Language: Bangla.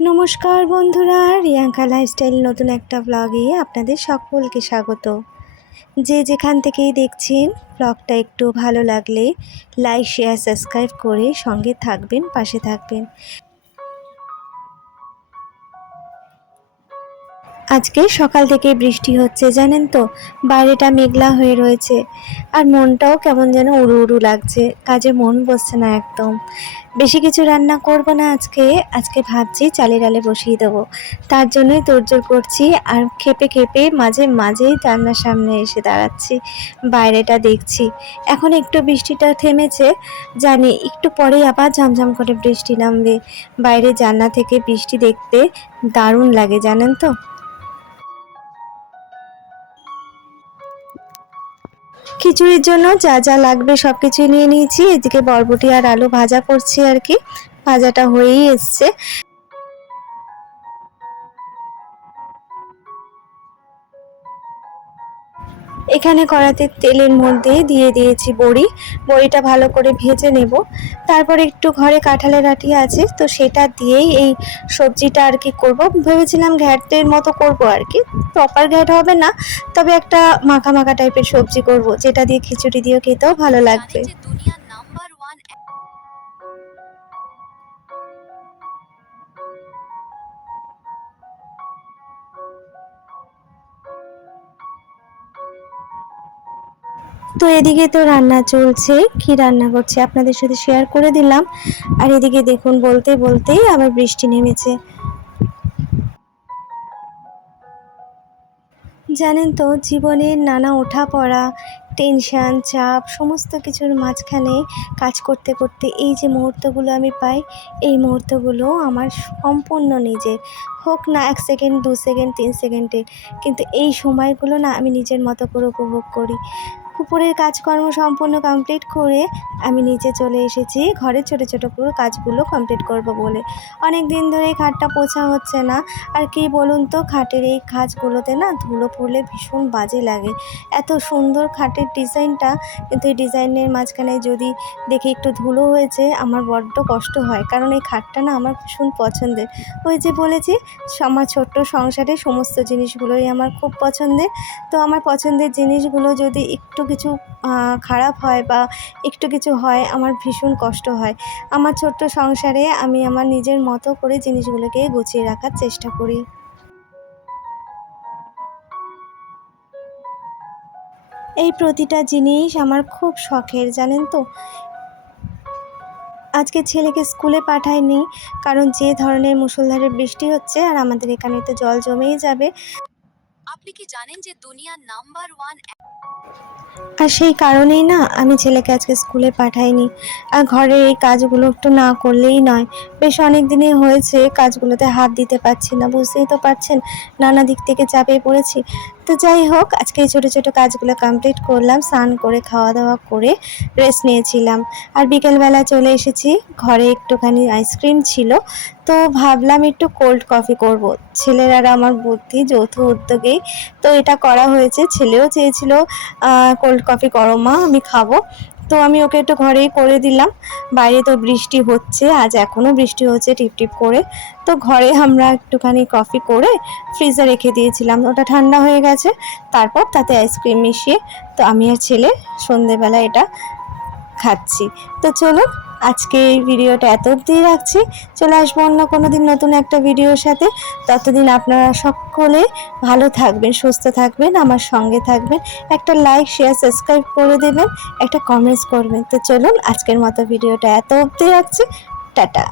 নমস্কার বন্ধুরা, রিয়াঙ্কা লাইফস্টাইল নতুন একটা ব্লগে আপনাদের সকলকে স্বাগত। যে যেখান থেকেই দেখছেন ব্লগটা একটু ভালো লাগলে লাইক শেয়ার সাবস্ক্রাইব করে সঙ্গে থাকবেন, পাশে থাকবেন। আজকে সকাল থেকে বৃষ্টি হচ্ছে, জানেন তো। বাইরেটা মেঘলা হয়ে রয়েছে আর মনটাও কেমন যেন উড়ু উড়ু লাগছে, কাজে মন বসছে না একদম। বেশি কিছু রান্না করব না আজকে ভাবছি চালের ডালে বসিয়ে দেবো। তার জন্যই তোড়জোড় করছি আর খেপে খেপে মাঝে মাঝেই রান্নার সামনে এসে দাঁড়াচ্ছি, বাইরেটা দেখছি। এখন একটু বৃষ্টিটা থেমেছে, জানি একটু পরেই আবার ঝমঝম করে বৃষ্টি নামবে। বাইরে জানলা থেকে বৃষ্টি দেখতে দারুণ লাগে, জানেন তো। খিচুড়ির জন্য যা যা লাগবে সব কিছুই নিয়ে নিয়েছি। এদিকে বরবটি আর আলু ভাজা করছি আর কি, ভাজাটা হয়েই এসছে। এখানে কড়াতে তেলের মধ্যে দিয়ে দিয়েছি বড়িটা ভালো করে ভেজে নেব। তারপর একটু ঘরে কাঁঠালের আঁটি আছে, তো সেটা দিয়েই এই সবজিটা আর কি করব। ভেবেছিলাম ঘ্যাটের মতো করব আর কি, প্রপার ঘ্যাট হবে না, তবে একটা মাখা মাখা টাইপের সবজি করব, যেটা দিয়ে খিচুড়ি দিয়েও খেতেও ভালো লাগবে। তো এদিকে তো রান্না চলছে, কি রান্না করছে আপনাদের সাথে শেয়ার করে দিলাম। আর এদিকে দেখুন, বলতে বলতেই আবার বৃষ্টি নেমেছে। জানেন তো, জীবনের নানা ওঠাপড়া, টেনশন, চাপ সমস্ত কিছুর মাঝখানে কাজ করতে করতে এই যে মুহূর্তগুলো আমি পাই, এই মুহূর্তগুলো আমার সম্পূর্ণ নিজের। হোক না 1 সেকেন্ড, 2 সেকেন্ড, 3 সেকেন্ডের, কিন্তু এই সময়গুলো না আমি নিজের মতো করে উপভোগ করি। দুপুরের কাজকর্ম সম্পূর্ণ কমপ্লিট করে আমি নিচে চলে এসেছি ঘরের ছোটো ছোটো পুরো কাজগুলো কমপ্লিট করব বলে। অনেক দিন ধরে খাটটা পোছা হচ্ছে না। আর কি বলুন তো, খাটের এই কাজগুলোতে না ধুলো পড়লে ভীষণ বাজে লাগে। এত সুন্দর খাটের ডিজাইনটা, কিন্তু এই ডিজাইনের মাঝখানে যদি দেখি একটু ধুলো হয়েছে আমার বড্ড কষ্ট হয়, কারণ এই খাটটা না আমার ভীষণ পছন্দের। ওই যে বলেছি, আমার ছোট্ট সংসারে সমস্ত জিনিসগুলোই আমার খুব পছন্দের। তো আমার পছন্দের জিনিসগুলো যদি একটু কিছু খারাপ হয় বা একটু কিছু হয়, আমার ভীষণ কষ্ট হয়। আমার ছোট্ট সংসারে আমি আমার নিজের মতো করে জিনিসগুলোকে গুছিয়ে রাখার চেষ্টা করি। এই প্রতিটা জিনিস আমার খুব শখের, জানেন তো। আজকে ছেলেকে স্কুলে পাঠাইনি, কারণ যে ধরনের মুষলধারে বৃষ্টি হচ্ছে আর আমাদের এখানে তো জল জমেই যাবে। আপনি কি জানেন যে দুনিয়ার নাম্বার 1 আর সেই কারণেই না আমি ছেলেকে আজকে স্কুলে পাঠাইনি। আর ঘরের এই কাজগুলো একটু না করলেই নয়। বেশ অনেক দিনই হয়েছে কাজগুলোতে হাত দিতে পারছি না, বুঝতেই তো পারছেন, নানা দিক থেকে চাপে পড়েছি। তো যাই হোক, আজকে এই ছোটো ছোটো কাজগুলো কমপ্লিট করলাম, স্নান করে খাওয়া দাওয়া করে রেস্ট নিয়েছিলাম। আর বিকেলবেলা চলে এসেছি, ঘরে একটুখানি আইসক্রিম ছিল, তো ভাবলাম একটু কোল্ড কফি করব। ছেলের আর আমার বুদ্ধি যৌথ উদ্যোগেই তো এটা করা হয়েছে। ছেলেও চেয়েছিল কোল্ড কফি করো মা, আমি খাবো। তো আমি ওকে একটু ঘরেই করে দিলাম। বাইরে তো বৃষ্টি হচ্ছে, আজ এখনও বৃষ্টি হচ্ছে টিপটিপ করে। তো ঘরে আমরা একটুখানি কফি করে ফ্রিজে রেখে দিয়েছিলাম, ওটা ঠান্ডা হয়ে গেছে। তারপর তাতে আইসক্রিম মিশিয়ে তো আমি আর ছেলে সন্ধেবেলা এটা খাচ্ছি। তো চলুন, আজকে এই ভিডিওটা এত অবধি রাখছি। চলে আসবো অন্য কোনো দিন নতুন একটা ভিডিওর সাথে। ততদিন আপনারা সকলে ভালো থাকবেন, সুস্থ থাকবেন, আমার সঙ্গে থাকবেন। একটা লাইক শেয়ার সাবস্ক্রাইব করে দেবেন, একটা কমেন্টস করবেন। তো চলুন, আজকের মতো ভিডিওটা এত অবধি রাখছি। টাটা।